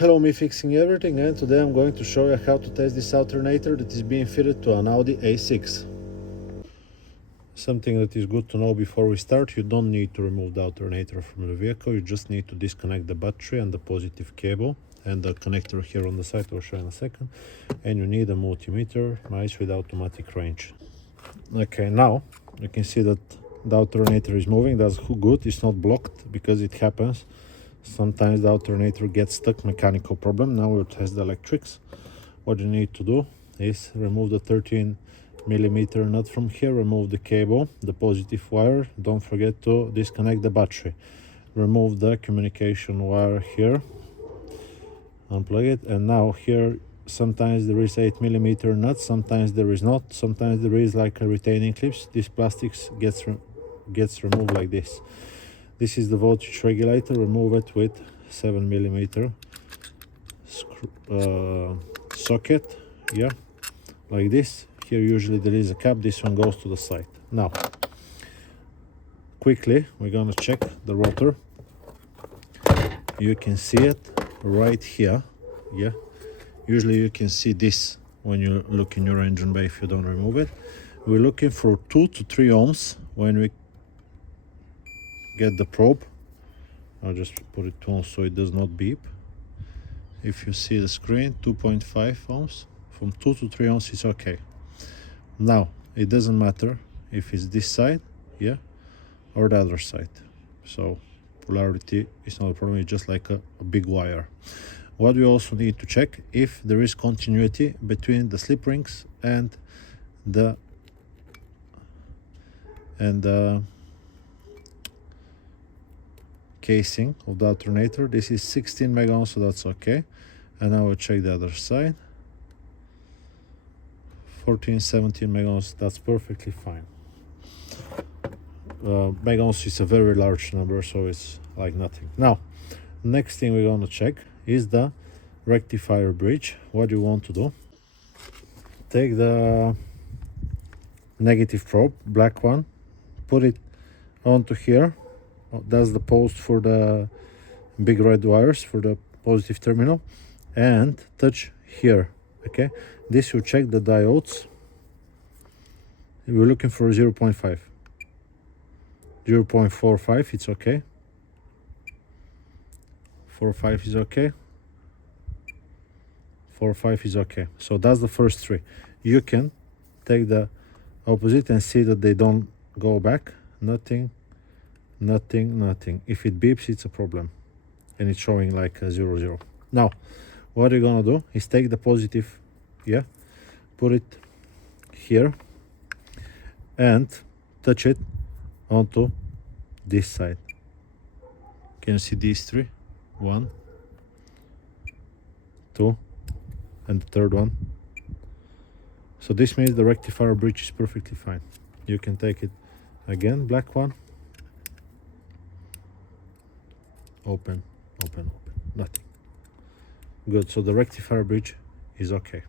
Hello, me fixing everything, and today I'm going to show you how to test this alternator that is being fitted to an Audi A6. Something that is good to know before we start: you don't need to remove the alternator from the vehicle, you just need to disconnect the battery and the positive cable and the connector here on the side. I'll show you in a second. And you need a multimeter, mice with automatic range. Okay, now you can see that the alternator is moving. That's good, it's not blocked, because it happens. Sometimes the alternator gets stuck, mechanical problem. Now we'll test the electrics. What you need to do is remove the 13mm nut from here, remove the cable, the positive wire. Don't forget to disconnect the battery. Remove the communication wire here, unplug it, and now here sometimes there is 8mm nut, sometimes there is not, sometimes there is like a retaining clips. This plastics gets removed like this. This is the voltage regulator. Remove it with 7mm socket, yeah, like this. Here usually there is a cap, this one goes to the side. Now quickly we're gonna check the rotor. You can see it right here, yeah. Usually you can see this when you look in your engine bay if you don't remove it. We're looking for 2 to 3 ohms when we get the probe. I'll just put it 2 ohms so it does not beep. If you see the screen, 2.5 ohms. From 2 to 3 ohms it's okay. Now it doesn't matter if it's this side, yeah, or the other side. So polarity is not a problem, it's just like a big wire. What we also need to check if there is continuity between the slip rings and the casing of the alternator. This is 16 mega ohms, so that's okay. And now we'll check the other side. 17 mega ohms, that's perfectly fine. Mega ohms is a very large number, so it's like nothing. Now next thing we're going to check is the rectifier bridge. What you want to do: take the negative probe, black one, put it onto here. That's the post for the big red wires for the positive terminal, and touch here. Okay, this will check the diodes. We're looking for 0.5, 0.45, it's okay. 4.5 is okay. 4.5 is okay. So that's the first 3. You can take the opposite and see that they don't go back. Nothing, nothing, nothing. If it beeps, it's a problem, and it's showing like a 0, 0. Now what you're gonna do is take the positive, yeah, put it here and touch it onto this side. Can you see these 3? 1, 2, and the third one. So this means the rectifier bridge is perfectly fine. You can take it again, black one, open, open, open, nothing. Good, so the rectifier bridge is okay.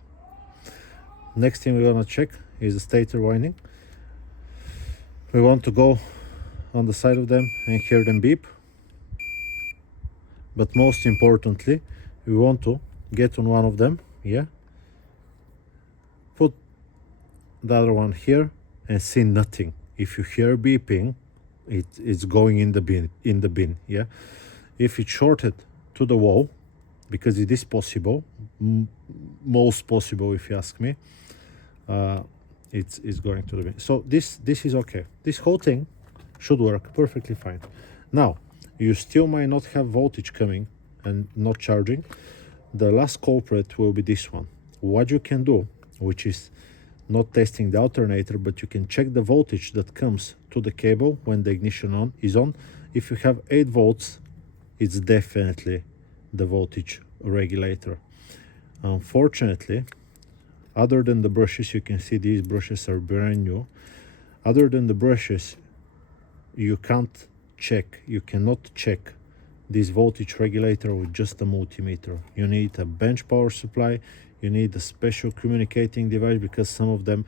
Next thing we're gonna check is the stator winding. We want to go on the side of them and hear them beep. But most importantly, we want to get on one of them, yeah, put the other one here and see nothing. If you hear beeping, it's going in the bin, yeah. If it's shorted to the wall, because it is possible, most possible if you ask me, it's going to the bin. So this is okay. This whole thing should work perfectly fine. Now you still might not have voltage coming and not charging. The last culprit will be this one. What you can do, which is not testing the alternator, but you can check the voltage that comes to the cable when the ignition is on. If you have 8 volts, it's definitely the voltage regulator. Unfortunately, other than the brushes, you can see these brushes are brand new. Other than the brushes, you cannot check this voltage regulator with just a multimeter. You need a bench power supply, you need a special communicating device, because some of them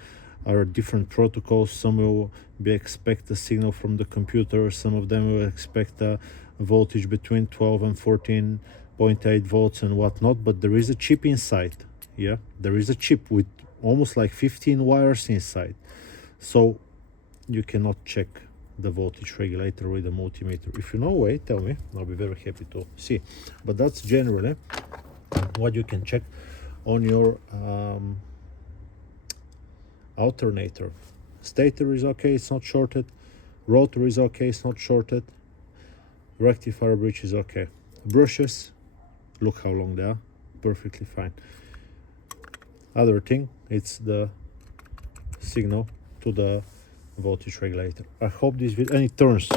are different protocols. Some will expect a signal from the computer, some of them will expect a voltage between 12 and 14 0.8 volts and whatnot, but there is a chip inside. Yeah, there is a chip with almost like 15 wires inside, so you cannot check the voltage regulator with a multimeter. If you know a way, tell me, I'll be very happy to see. But that's generally what you can check on your alternator. Stator is okay, it's not shorted. Rotor is okay, it's not shorted. Rectifier bridge is okay. Brushes, look how long they are, perfectly fine. Other thing, it's the signal to the voltage regulator. I hope this video, and it turns.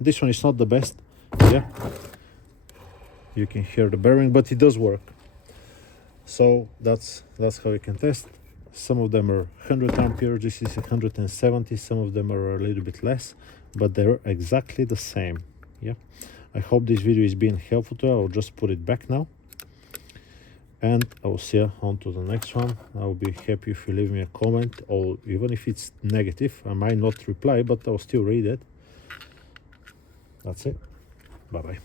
This one is not the best. Yeah, you can hear the bearing, but it does work. So that's how you can test. Some of them are 100 amperes, this is 170, some of them are a little bit less, but they're exactly the same. Yeah, I hope this video is being helpful to you. I'll just put it back now, and I will see you on to the next one. I'll be happy if you leave me a comment, or even if it's negative, I might not reply, but I'll still read it. That's it. Bye bye.